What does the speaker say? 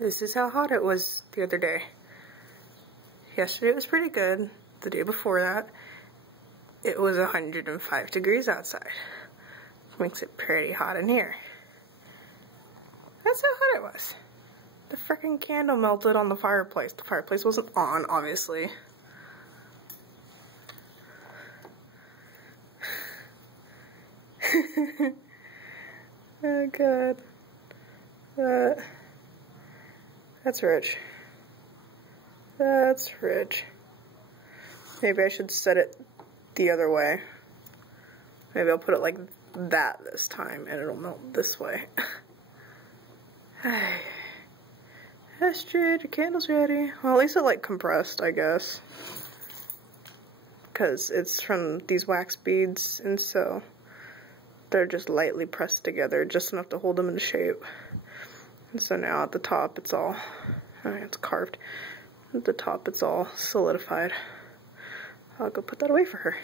This is how hot it was the other day. Yesterday it was pretty good. The day before that, it was 105 degrees outside. Makes it pretty hot in here. That's how hot it was. The freaking candle melted on the fireplace. The fireplace wasn't on, obviously. Oh god. That's rich. That's rich. Maybe I should set it the other way. Maybe I'll put it like that this time and it'll melt this way. Astrid, your candle's ready. Well, at least it like compressed, I guess. Because it's from these wax beads, and so they're just lightly pressed together, just enough to hold them in shape. And so now at the top it's all, it's carved. At the top it's all solidified. I'll go put that away for her.